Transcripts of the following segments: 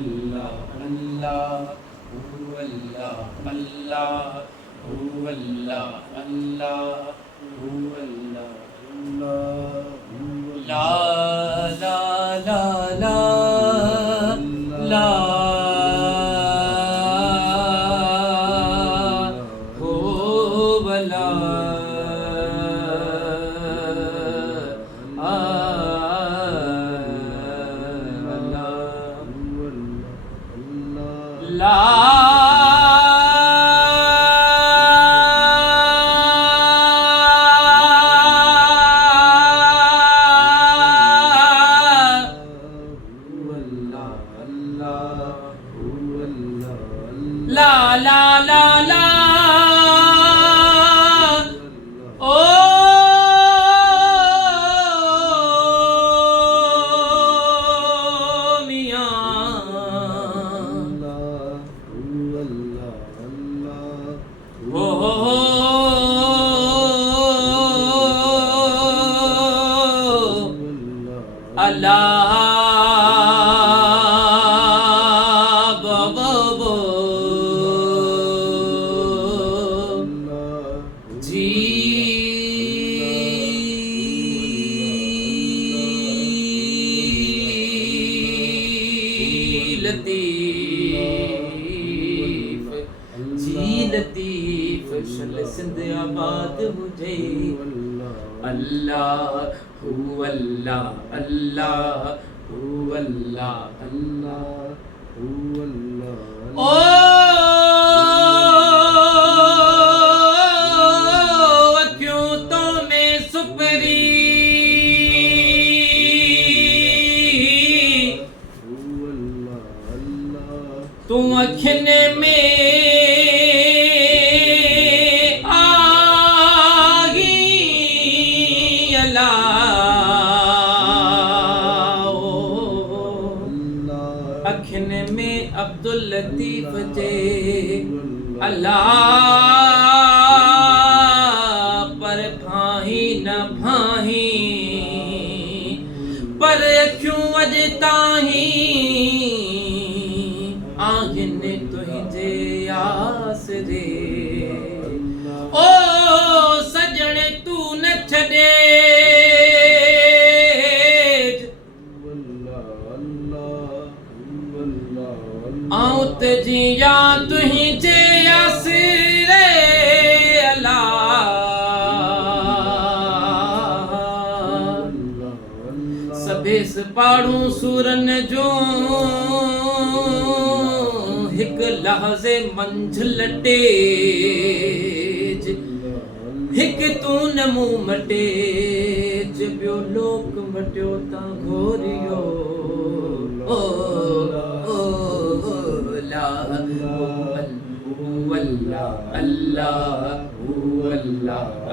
अल्लाह अल्लाह अल्लाह अल्लाह अल्लाह अल्लाह ला ला ला ला ला हो बला ला ला ला ला ला ओ मियां ओ अल्लाह लतीफ शल सिंध आबाद मुझे अल्लाह हू अल्लाह अल्लाह हू अल्लाह अल्लाह हू अल्लाह ओ क्यों तो मैं सुपरी तू अखिन में अखिन में अब्दुल लतीफ जे अल्लाह पर भाही न भाही पर क्यों अजताही आगिन तुझे आसरे ओ सजण तू न छड़े आऊं तजिया तुझे आसरे अल्लाह सभेस पाड़ू सूरन जो हिक लहज़े मंझिल तेज हिक तू न मुंह मटेज ॿियो लोक मटियो ता घोरियो ओ अल्लाह अल्लाह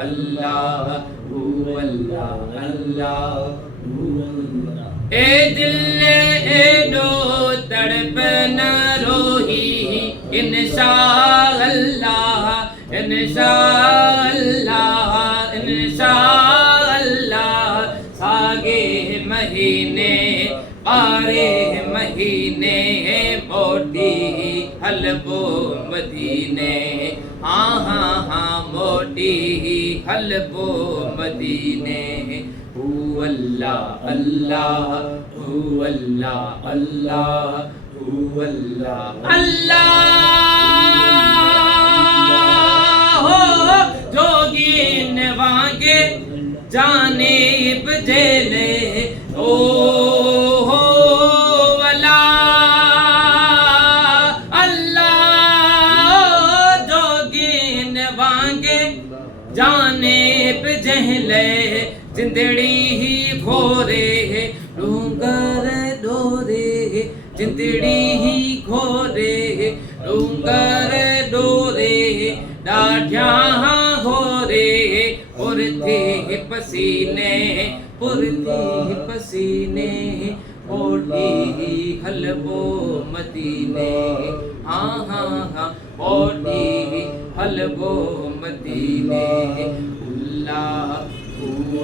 अल्लाह अल्लाह अल्लाह ए दिल एडो तड़प न रोही इंशाअल्लाह इंशाअल्लाह इंशाअल्लाह सागे महीने आरे महीने मोटी हलबो मदीने हाँ हाँ हाँ मोटी हलबो मदीने हू अल्लाह अल्लाह हू अल्लाह अल्लाह हू अल्लाह अल्लाह हो जोगीन वांगे जाने बजेले ओ जाने पे जहले जिंदड़ी ही घोरे डूंगर डोरे जिंदड़ी ही घोरे डूंगर डोरे डाढ़िया घोरे पुरते पसीने ओटी हलबो मदीने हाँ हाँ हाँ ओटी हलबो मदीने अल्लाह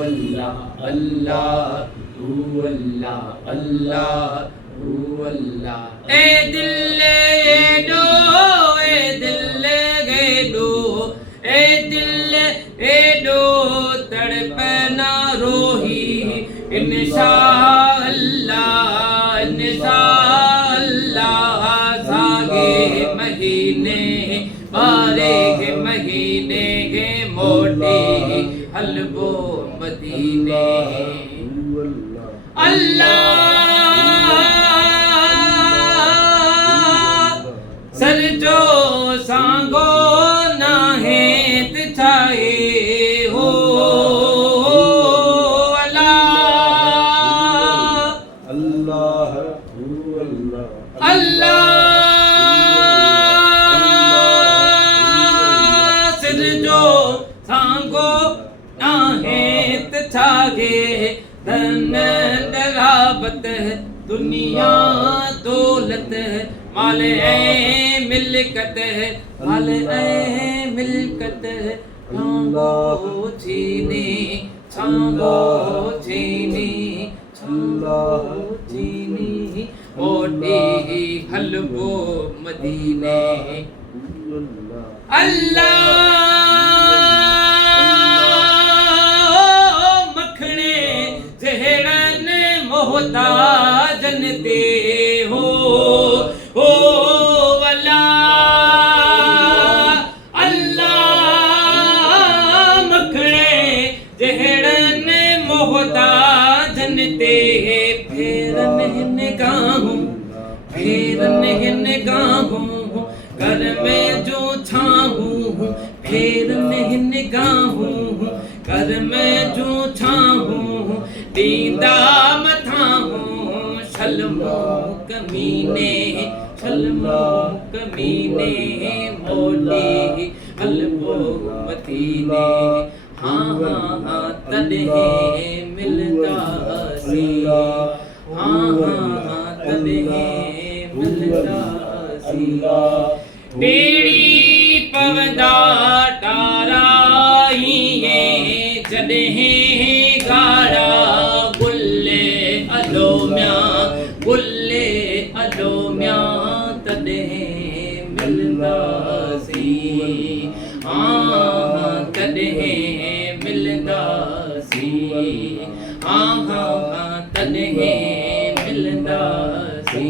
अल्लाह अल्लाह अल्लाह अल्लाह ए दिल एडो ए दिल गेडो ए दिल एडो तड़पना रोही इंशाअल्लाह सागे महीने बारे के महीने के मोटे हलवो मदीने अल्लाह सर जो सांगो ना है तिछाए हो अल्लाह सिर जो सांगो ना है तिछागे धन दराबत दुनिया दौलत माल ऐ मिलकत माल ऐ मिलकत छांगो छीने छांगो छीने छांगो छीने मोटी हलवो मदीने अल्लाह मखणे जहड़न मोहताजन दे हो अल्लाह मखणे जहड़न मोहताजन दे फेरन निगाहूं घर में जो छाहूं फेरन निगाहूं घर में जो छाहूं दीदा मथाहूं शल्मो कमीने मोटी हलवो मदीने हाँ तॾहिं मिलदा सी हाँ तॾहिं मिलदा सी टेड़ी पवंदा ताराईं जॾहिं गाड़ा गुले अलोम्या तॾहिं मिलंदासी तॾहिं मिलंदासी तॾहिं मिलंदासी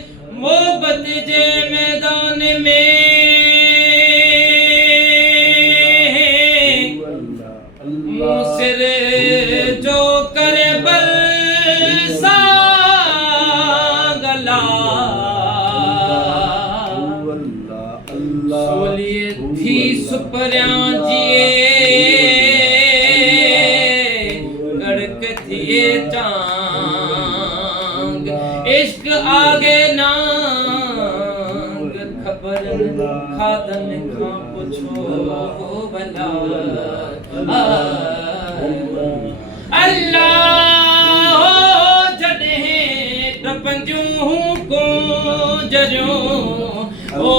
मोहब्बत जे मैदान में सिर जो करे बल सा गला सोलिए थी सुपरियां जिए गड़क थिए चांग इश्क आगे नांग खबर खादन खां पुछो भला अल्लाह जॾहिं टपंजूं को जरियूं